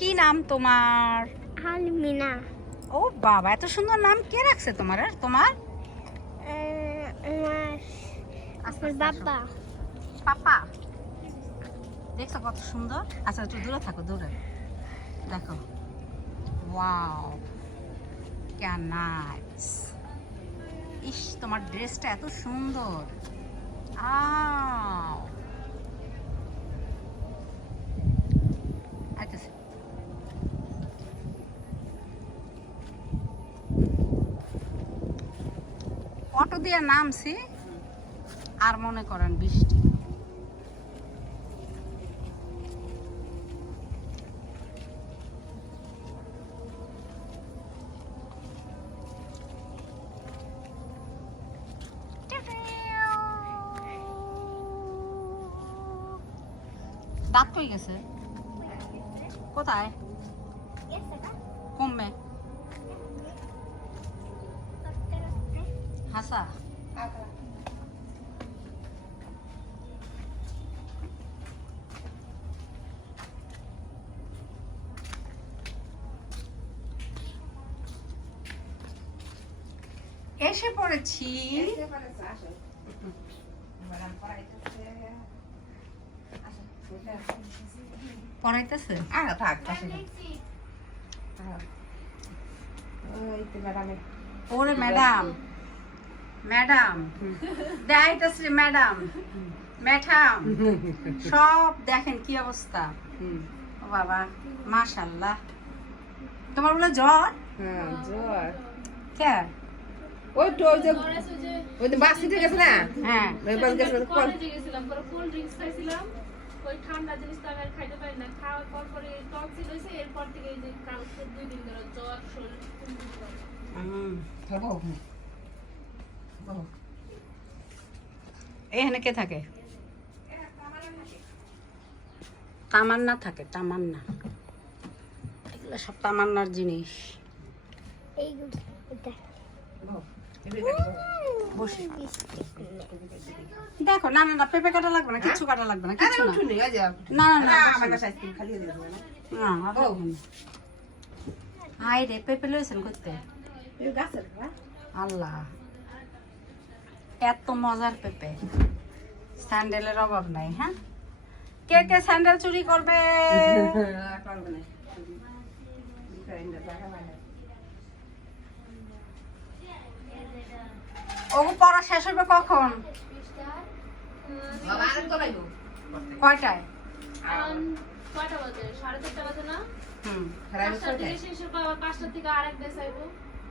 কি নাম তোমার? আলমিনা। ও বাবা, এত সুন্দর নাম কে রাখছে তোমার? তোমার আমার বাবা। পাপা। দেখছো কত সুন্দর? আচ্ছা একটু দূরে থাকো, দূরে দেখো। ওয়াও, ক্যা নাইস। ইস, তোমার ড্রেসটা এত সুন্দর। আও আইতেছে। অটো দিয়ে নামছি আর মনে করেন বৃষ্টি। দাঁত কই গেছে? কোথায়? কমবে হাসা। এসে পড়েছি। পড়াইতেছে? ওরে ম্যাডাম, ম্যাডাম দেখাইতেছে ম্যাডাম, ম্যাডাম সব দেখেন কি অবস্থা। ও বাবা, মাশাআল্লাহ। তোমার বলে জ্বর? জ্বর। কে? ওই তো ওই যে বাসিতে গেছে না? হ্যাঁ, ওই বাস গেছে কলেজে গেছিলাম, পরে কোল্ড ড্রিঙ্কস খাইছিলাম। ওই ঠান্ডা জিনিস তো আমি আর খাইতে পারি না। খাওয়ার পর পরে টক্সিক হয়েছে। এরপর থেকে এই যে কালকে 2 দিন ধরে জ্বর, শরীর খাবো। এখানে কে থাকে? তামান্না থাকে, তামান্না। এগুলো সব তামান্নার জিনিস। বসে দেখো। না না না, পেঁপে কাটা লাগবে না, কিছু কাটা লাগবে না, কিছু না। না না না, আমার কাছে আইসক্রিম খালি দিয়ে দেবো না। হাই রে, পেঁপে লইছেন করতে? এই গাছের আল্লাহ, এত মজার পেঁপে। স্যান্ডেলের অভাব নাই। হ্যাঁ, কে কে স্যান্ডেল চুরি করবে? ওগো, পড়া শেষ হবে কখন? কয়টায়? কয়টা বাজে? 4:30 বাজে না? হুম, 5টা থেকে শেষ হবে, আবার 5টা থেকে আরেক দেশ আইবো।